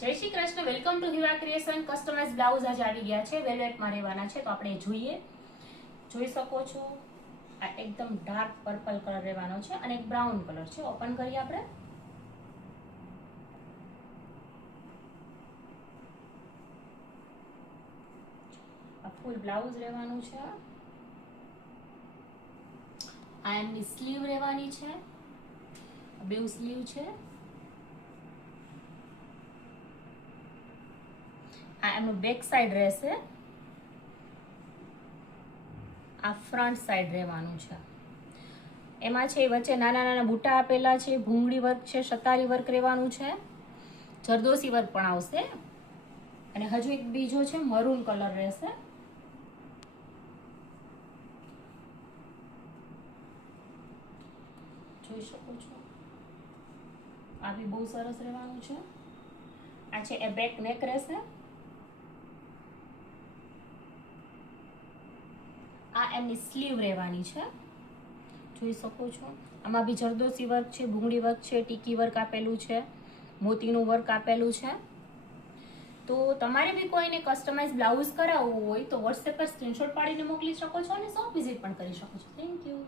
જય Shri Krishna, welcome to Hiva Creation. Customise blouse આજે આવી ગયા છે, વેલ્વેટમાં રહેવાના છે. તો આપણે જોઈ શકો છો, આ એકદમ ડાર્ક પર્પલ કલર રહેવાનો છે અને એક બ્રાઉન કલર છે. ઓપન કરીએ આપણે. આ ફૂલ બ્લાઉઝ રહેવાનું છે. આ એમની સ્લીવ રહેવાની છે, બેઉ સ્લીવ છે. આ એમનું બેક સાઈડ રહેશે, આ ફ્રન્ટ સાઈડ રહેવાનું છે. એમાં છે વચ્ચે નાના નાના બુટા આપેલા છે, ભૂંગળી વર્ક છે, શતારી વર્ક રહેવાનું છે, જરદોસી વર્ક પણ આવશે. અને હજુ એક બીજો છે, મરૂન કલર રહેશે. જોઈ શકો છો, આ બી બહુ સરસ રહેવાનું છે. આ છે એ બેક નેક રહેશે. આ એમની સ્લીવ રહેવાની છે, જોઈ શકો છો. આમાં બી જરદોસી વર્ક છે, ભૂંગળી વર્ક છે, ટીકી વર્ક આપેલું છે, મોતીનું વર્ક આપેલું છે. તો તમારે બી કોઈને કસ્ટમાઇઝ બ્લાઉઝ કરાવવું હોય તો વોટ્સએપ પર સ્ક્રીનશોટ પાડીને મોકલી શકો છો અને શોપ વિઝિટ પણ કરી શકો છો. Thank you.